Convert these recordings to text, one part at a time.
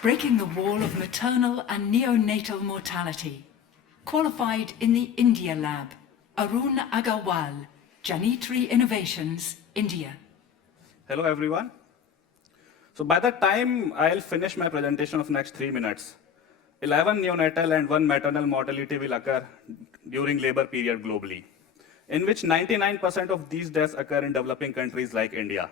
breaking the wall of maternal and neonatal mortality. Qualified in the India lab, Arun Agarwal, Janitri Innovations, India. Hello, everyone. So by the time I'll finish my presentation of next 3 minutes, 11 neonatal and 1 maternal mortality will occur during labor period globally, in which 99% of these deaths occur in developing countries like India.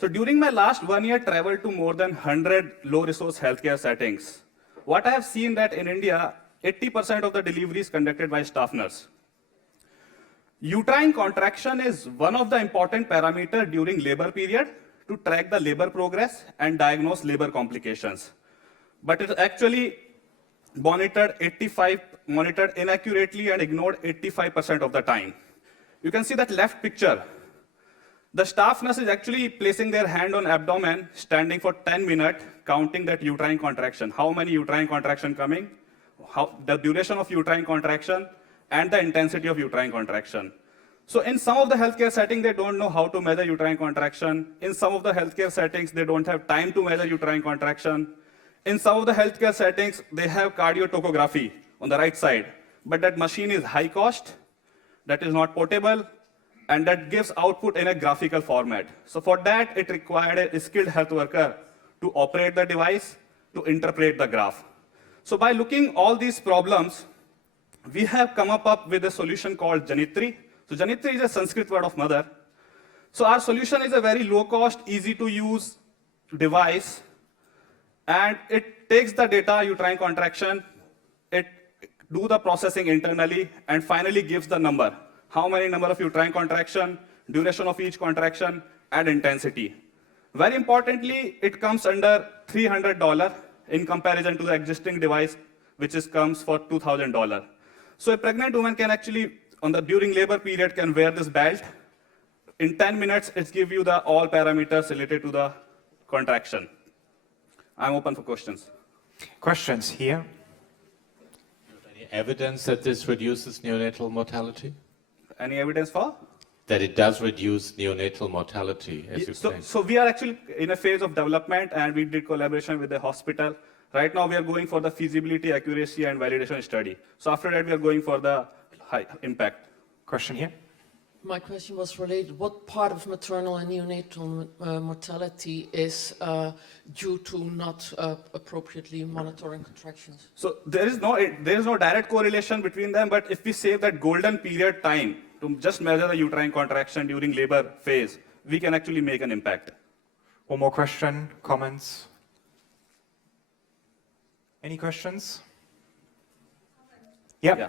So during my last 1 year travel to more than 100 low-resource healthcare settings, what I have seen that in India, 80% of the deliveries conducted by staff nurse. Uterine contraction is one of the important parameters during labor period to track the labor progress and diagnose labor complications. But it's actually monitored inaccurately and ignored 85% of the time. You can see that left picture. The staff nurse is actually placing their hand on abdomen, standing for 10 minutes, counting that uterine contraction. How many uterine contraction coming, the duration of uterine contraction, and the intensity of uterine contraction. So in some of the healthcare settings, they don't know how to measure uterine contraction. In some of the healthcare settings, they don't have time to measure uterine contraction. In some of the healthcare settings, they have cardiotocography on the right side, but that machine is high cost, that is not portable, and that gives output in a graphical format. So for that, it required a skilled health worker to operate the device, to interpret the graph. So by looking all these problems, we have come up with a solution called Janitri. So Janitri is a Sanskrit word of mother. So our solution is a very low cost, easy to use device, and it takes the data, uterine contraction, it do the processing internally, and finally gives the number. How many number of uterine contraction, duration of each contraction, and intensity. Very importantly, it comes under $300 in comparison to the existing device, which comes for $2,000. So a pregnant woman can actually, during labor period, can wear this belt. In 10 minutes, it gives you all parameters related to the contraction. I'm open for questions. Questions here? Any evidence that this reduces neonatal mortality? Any evidence for? That it does reduce neonatal mortality, as you say. So we are actually in a phase of development, and we did collaboration with the hospital. Right now, we are going for the feasibility, accuracy, and validation study. So after that, we are going for the high impact. Question here? My question was related, what part of maternal and neonatal mortality is due to not appropriately monitoring contractions? So there is no direct correlation between them, but if we save that golden period time to just measure the uterine contraction during labor phase, we can actually make an impact. One more question, comments? Any questions? Yep. Yeah.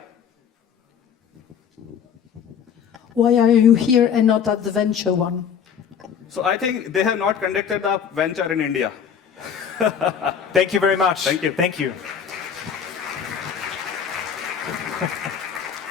Why are you here and not at the venture one? So I think they have not conducted the venture in India. Thank you very much. Thank you. Thank you.